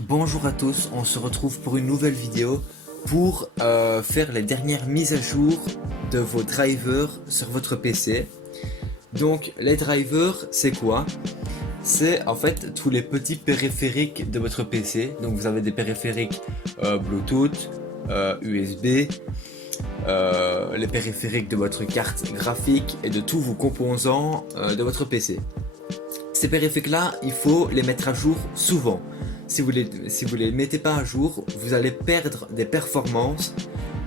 Bonjour à tous, on se retrouve pour une nouvelle vidéo pour faire les dernières mises à jour de vos drivers sur votre PC. Donc les drivers c'est quoi? C'est en fait tous les petits périphériques de votre PC. Donc vous avez des périphériques Bluetooth, USB, les périphériques de votre carte graphique et de tous vos composants de votre PC. Ces périphériques là, il faut les mettre à jour souvent. Si vous les mettez pas à jour, vous allez perdre des performances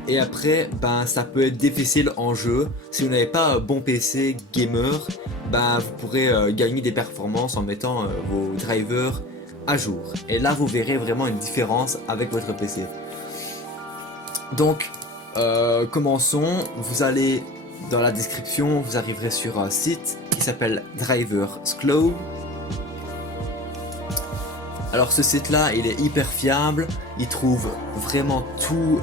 et après ça peut être difficile en jeu. Si vous n'avez pas un bon PC gamer, vous pourrez gagner des performances en mettant vos drivers à jour. Et là vous verrez vraiment une différence avec votre PC. Donc commençons. Vous allez dans la description, vous arriverez sur un site qui s'appelle DriverSclow. Alors ce site là il est hyper fiable, il trouve vraiment tous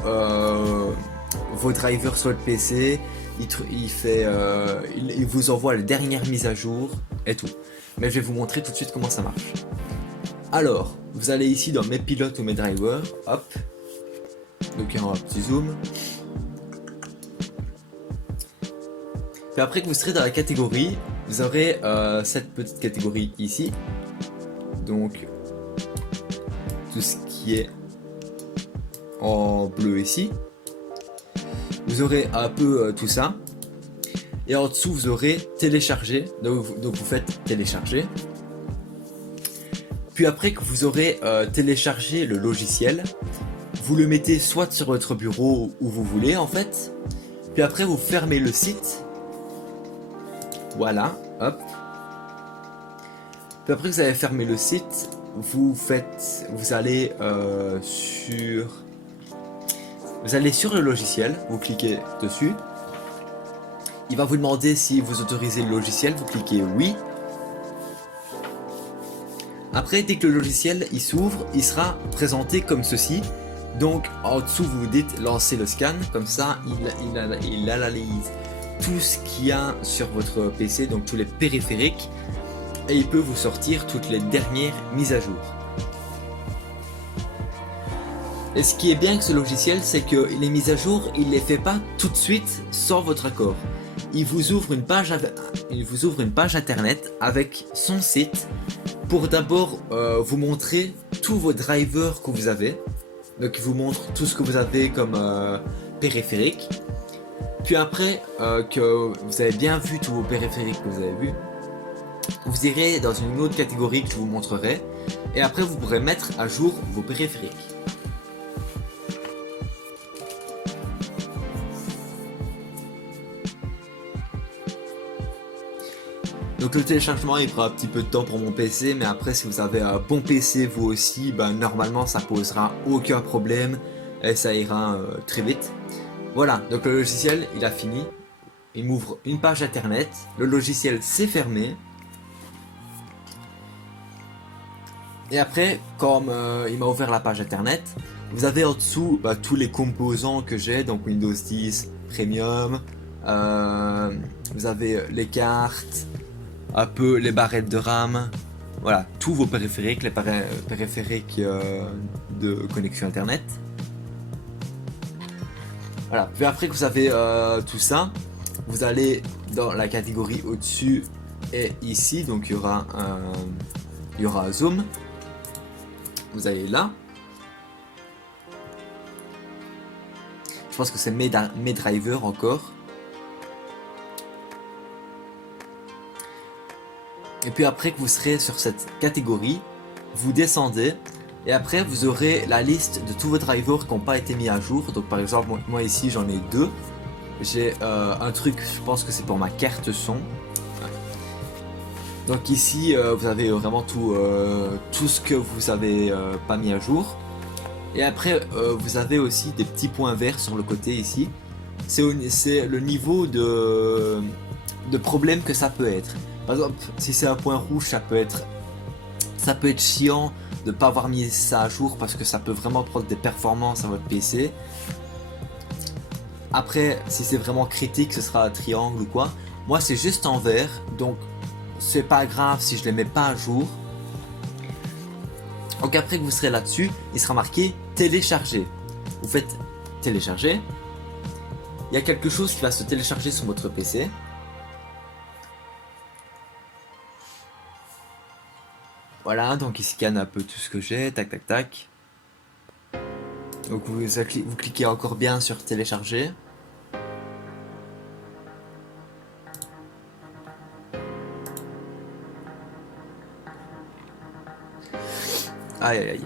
vos drivers sur le PC, il vous envoie les dernières mises à jour et tout. Mais je vais vous montrer tout de suite comment ça marche. Alors vous allez ici dans mes pilotes ou mes drivers, hop, donc il y a un petit zoom. Puis après que vous serez dans la catégorie, vous aurez cette petite catégorie ici, donc tout ce qui est en bleu ici. Vous aurez un peu tout ça. Et en dessous vous aurez télécharger. Donc vous faites télécharger. Puis après que vous aurez téléchargé le logiciel, vous le mettez soit sur votre bureau où vous voulez en fait. Puis après vous fermez le site. Voilà, hop. Puis après que vous avez fermé le site, vous allez sur le logiciel, vous cliquez dessus. Il va vous demander si vous autorisez le logiciel, vous cliquez oui. Après, dès que le logiciel il s'ouvre, il sera présenté comme ceci. Donc en dessous vous dites lancer le scan, comme ça il analyse tout ce qu'il y a sur votre PC, donc tous les périphériques. Et il peut vous sortir toutes les dernières mises à jour. Et ce qui est bien avec ce logiciel, c'est que les mises à jour, il les fait pas tout de suite sans votre accord. Il vous ouvre une page internet avec son site pour d'abord vous montrer tous vos drivers que vous avez. Donc il vous montre tout ce que vous avez comme périphérique. Puis après que vous avez bien vu tous vos périphériques que vous avez vus, vous irez dans une autre catégorie que je vous montrerai et après vous pourrez mettre à jour vos périphériques. Donc le téléchargement il prend un petit peu de temps pour mon PC, mais après si vous avez un bon PC vous aussi, normalement ça posera aucun problème et ça ira très vite. Voilà, donc le logiciel il a fini, il m'ouvre une page internet, le logiciel s'est fermé. Et après, comme il m'a ouvert la page internet, vous avez en dessous tous les composants que j'ai, donc Windows 10 Premium, vous avez les cartes, un peu les barrettes de RAM, voilà, tous vos périphériques, les périphériques de connexion internet. Voilà, puis après que vous avez tout ça, vous allez dans la catégorie au-dessus et ici, donc il y aura un zoom. Vous allez là. Je pense que c'est mes drivers encore. Et puis après que vous serez sur cette catégorie, vous descendez. Et après vous aurez la liste de tous vos drivers qui n'ont pas été mis à jour. Donc par exemple moi ici j'en ai deux. J'ai un truc, je pense que c'est pour ma carte son. Donc ici vous avez vraiment tout ce que vous avez pas mis à jour. Et après vous avez aussi des petits points verts sur le côté ici. C'est le niveau de problème que ça peut être. Par exemple si c'est un point rouge ça peut être chiant de ne pas avoir mis ça à jour parce que ça peut vraiment prendre des performances à votre PC. Après si c'est vraiment critique ce sera un triangle ou quoi. Moi c'est juste en vert, donc c'est pas grave si je les mets pas à jour. Donc après que vous serez là-dessus, il sera marqué télécharger. Vous faites télécharger. Il y a quelque chose qui va se télécharger sur votre PC. Voilà, donc il scanne un peu tout ce que j'ai, tac tac tac. Donc vous cliquez encore bien sur télécharger. Aïe aïe aïe.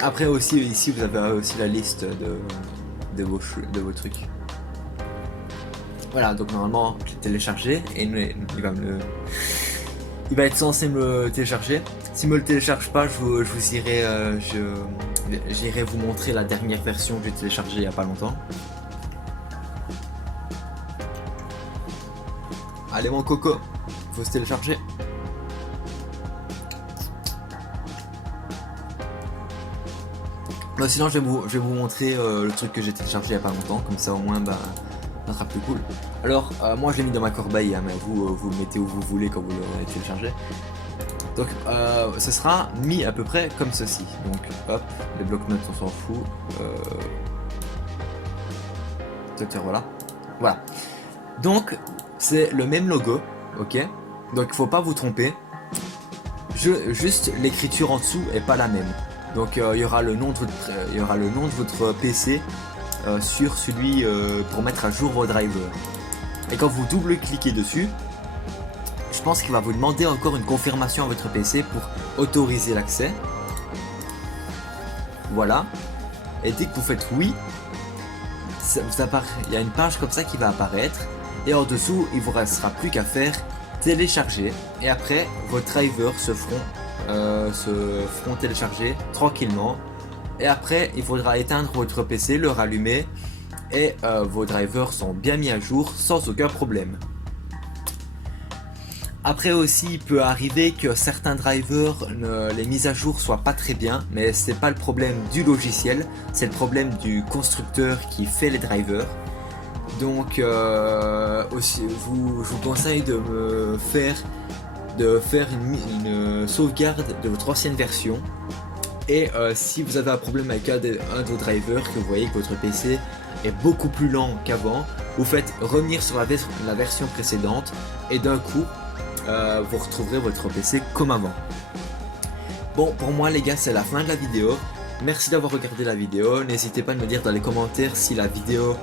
Après aussi ici vous avez aussi la liste de vos trucs. Voilà, donc normalement j'ai téléchargé et il va être censé me le télécharger. S'il me le télécharge pas, j'irai vous montrer la dernière version que j'ai téléchargée il y a pas longtemps. Allez mon coco, faut se télécharger. Sinon je vais vous montrer le truc que j'ai téléchargé il y a pas longtemps, comme ça au moins ça sera plus cool. Alors moi je l'ai mis dans ma corbeille, hein, mais vous le mettez où vous voulez quand vous l'aurez téléchargé. Donc ce sera mis à peu près comme ceci. Donc hop, les blocs-notes on s'en fout. Voilà. Voilà. Donc c'est le même logo, ok. Donc il faut pas vous tromper. Juste l'écriture en dessous est pas la même. Donc il y aura le nom de votre PC sur celui pour mettre à jour vos drivers. Et quand vous double-cliquez dessus, je pense qu'il va vous demander encore une confirmation à votre PC pour autoriser l'accès. Voilà. Et dès que vous faites oui, il y a une page comme ça qui va apparaître. Et en dessous, il vous restera plus qu'à faire télécharger. Et après, vos drivers se feront télécharger tranquillement. Et après, il faudra éteindre votre PC, le rallumer. Et vos drivers sont bien mis à jour sans aucun problème. Après aussi, il peut arriver que certains drivers, les mises à jour soient pas très bien, mais c'est pas le problème du logiciel, c'est le problème du constructeur qui fait les drivers. Donc aussi, je vous conseille de faire une sauvegarde de votre ancienne version. Et si vous avez un problème avec un de vos drivers, que vous voyez que votre PC est beaucoup plus lent qu'avant, vous faites revenir sur la version précédente et d'un coup vous retrouverez votre PC comme avant. Bon, pour moi les gars, c'est la fin de la vidéo. Merci d'avoir regardé la vidéo. N'hésitez pas à me dire dans les commentaires si la vidéo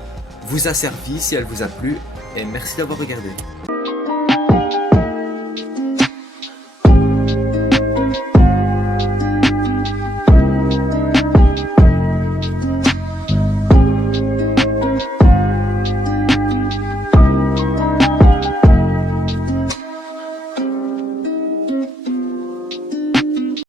vous a servi, si elle vous a plu. Et merci d'avoir regardé.